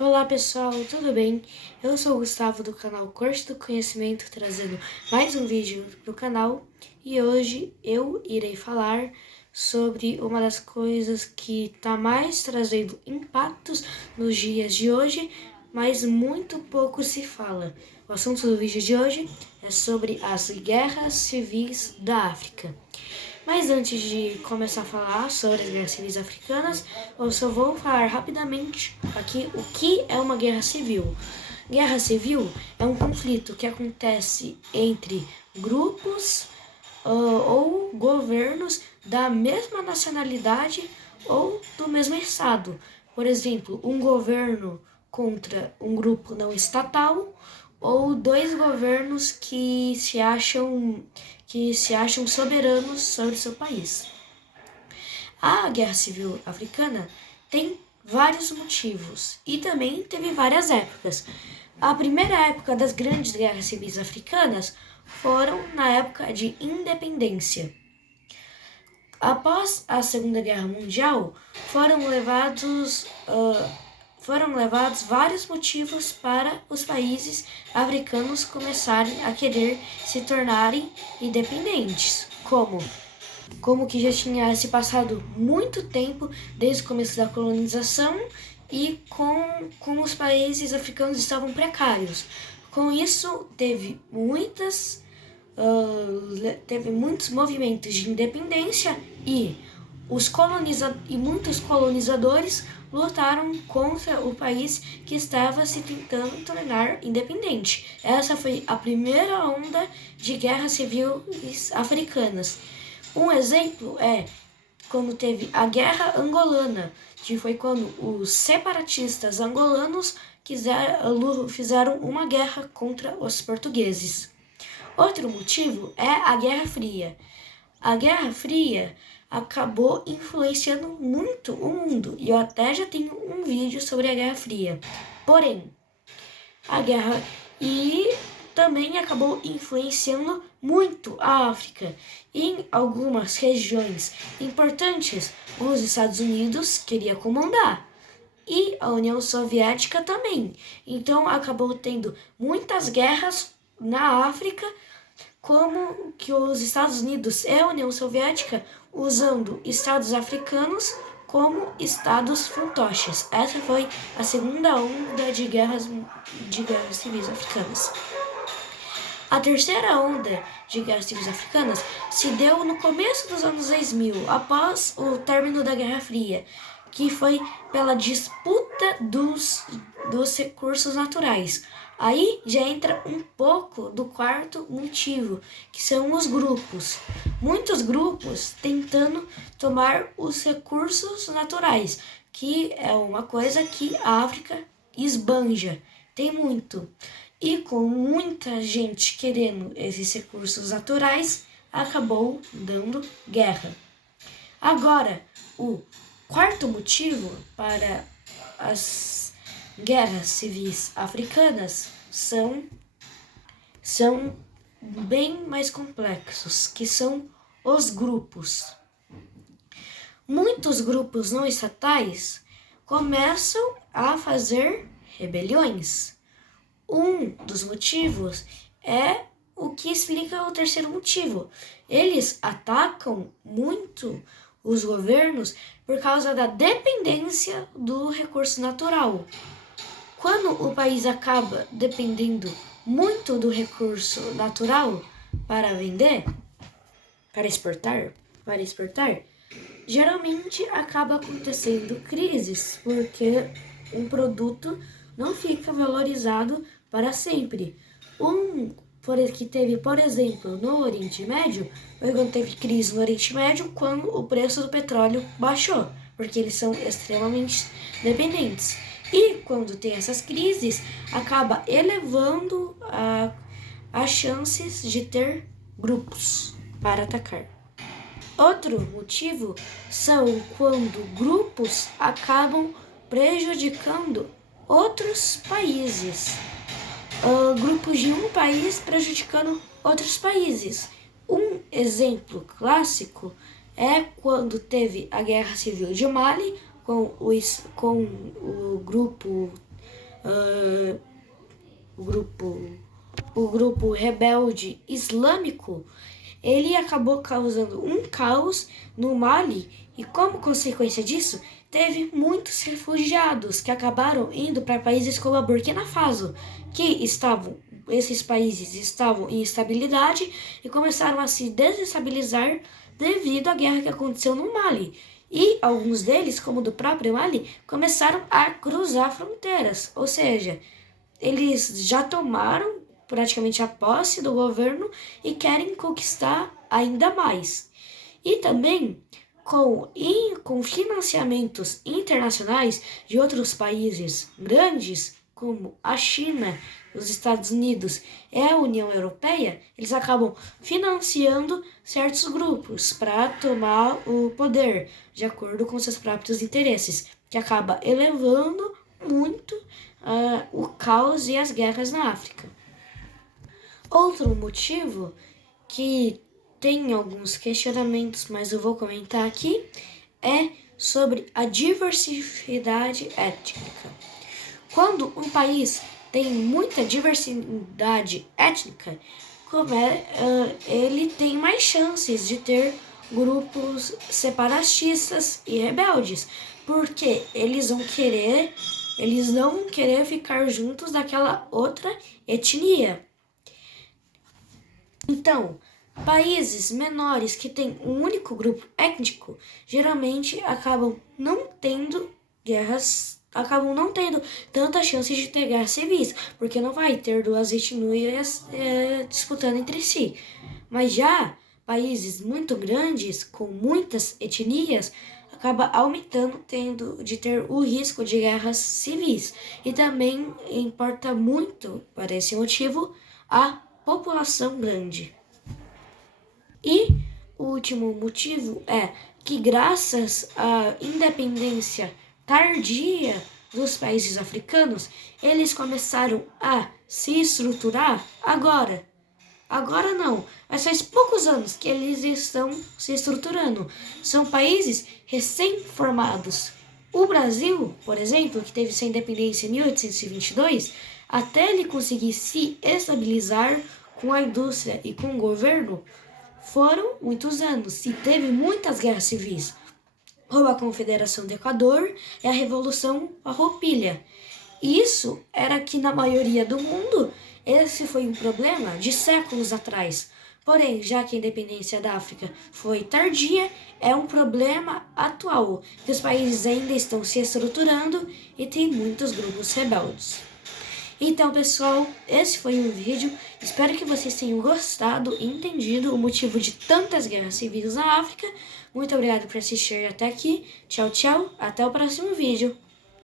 Olá pessoal, tudo bem? Eu sou o Gustavo do canal Corte do Conhecimento, trazendo mais um vídeo pro canal e hoje eu irei falar sobre uma das coisas que está mais trazendo impactos nos dias de hoje, mas muito pouco se fala. O assunto do vídeo de hoje é sobre as guerras civis da África. Mas antes de começar a falar sobre as guerras civis africanas, eu só vou falar rapidamente aqui o que é uma guerra civil. Guerra civil é um conflito que acontece entre grupos ou governos da mesma nacionalidade ou do mesmo estado. Por exemplo, um governo contra um grupo não estatal ou dois governos que se acham soberanos sobre seu país. A Guerra Civil Africana tem vários motivos e também teve várias épocas. A primeira época das grandes guerras civis africanas foram na época de independência. Após a Segunda Guerra Mundial, foram levados vários motivos para os países africanos começarem a querer se tornarem independentes, como que já tinha se passado muito tempo desde o começo da colonização e como os países africanos estavam precários. Com isso, teve muitos movimentos de independência e muitos colonizadores lutaram contra o país que estava se tentando tornar independente. Essa foi a primeira onda de guerras civis africanas. Um exemplo é quando teve a Guerra Angolana, que foi quando os separatistas angolanos fizeram uma guerra contra os portugueses. Outro motivo é a Guerra Fria. A Guerra Fria acabou influenciando muito o mundo, e eu até já tenho um vídeo sobre a Guerra Fria. Porém, a guerra também acabou influenciando muito a África. Em algumas regiões importantes, os Estados Unidos queria comandar e a União Soviética também. Então acabou tendo muitas guerras na África, como que os Estados Unidos e a União Soviética usando estados africanos como estados fantoches. Essa foi a segunda onda de guerras civis africanas. A terceira onda de guerras civis africanas se deu no começo dos anos 2000, após o término da Guerra Fria, que foi pela disputa dos recursos naturais. Aí já entra um pouco do quarto motivo, que são os grupos. Muitos grupos tentando tomar os recursos naturais, que é uma coisa que a África esbanja, tem muito. E com muita gente querendo esses recursos naturais, acabou dando guerra. Agora, o quarto motivo para as guerras civis africanas são bem mais complexos, que são os grupos. Muitos grupos não estatais começam a fazer rebeliões. Um dos motivos é o que explica o terceiro motivo. Eles atacam muito os governos por causa da dependência do recurso natural. Quando o país acaba dependendo muito do recurso natural para vender, para exportar, geralmente acaba acontecendo crises, porque um produto não fica valorizado para sempre. Que teve, por exemplo, no Oriente Médio, foi quando teve crise no Oriente Médio, quando o preço do petróleo baixou, porque eles são extremamente dependentes. E quando tem essas crises, acaba elevando as chances de ter grupos para atacar. Outro motivo são quando grupos acabam prejudicando outros países. Grupos de um país prejudicando outros países. Um exemplo clássico é quando teve a Guerra Civil de Mali com o grupo o grupo rebelde islâmico, ele acabou causando um caos no Mali e, como consequência disso, teve muitos refugiados que acabaram indo para países como a Burkina Faso, esses países estavam em instabilidade e começaram a se desestabilizar devido à guerra que aconteceu no Mali. E alguns deles, como do próprio Mali, começaram a cruzar fronteiras, ou seja, eles já tomaram praticamente a posse do governo e querem conquistar ainda mais. E também com financiamentos internacionais de outros países grandes, como a China, os Estados Unidos e a União Europeia, eles acabam financiando certos grupos para tomar o poder, de acordo com seus próprios interesses, que acaba elevando muito o caos e as guerras na África. Outro motivo que tem alguns questionamentos, mas eu vou comentar aqui, é sobre a diversidade étnica. Quando um país tem muita diversidade étnica, ele tem mais chances de ter grupos separatistas e rebeldes, porque eles não vão querer ficar juntos daquela outra etnia. Então, países menores que têm um único grupo étnico geralmente acabam não tendo tanta chance de ter guerras civis, porque não vai ter duas etnias disputando entre si. Mas já países muito grandes, com muitas etnias, acaba aumentando de ter o risco de guerras civis. E também importa muito, por esse motivo, a população grande. E o último motivo é que, graças à independência tardia dos países africanos, eles começaram a se estruturar agora. Agora não, mas faz poucos anos que eles estão se estruturando. São países recém-formados. O Brasil, por exemplo, que teve sua independência em 1822, até ele conseguir se estabilizar com a indústria e com o governo, foram muitos anos e teve muitas guerras civis, como a Confederação do Equador e a Revolução Farroupilha. Isso era que, na maioria do mundo, esse foi um problema de séculos atrás. Porém, já que a independência da África foi tardia, é um problema atual, que os países ainda estão se estruturando e tem muitos grupos rebeldes. Então, pessoal, esse foi o vídeo. Espero que vocês tenham gostado e entendido o motivo de tantas guerras civis na África. Muito obrigado por assistir até aqui. Tchau, tchau. Até o próximo vídeo.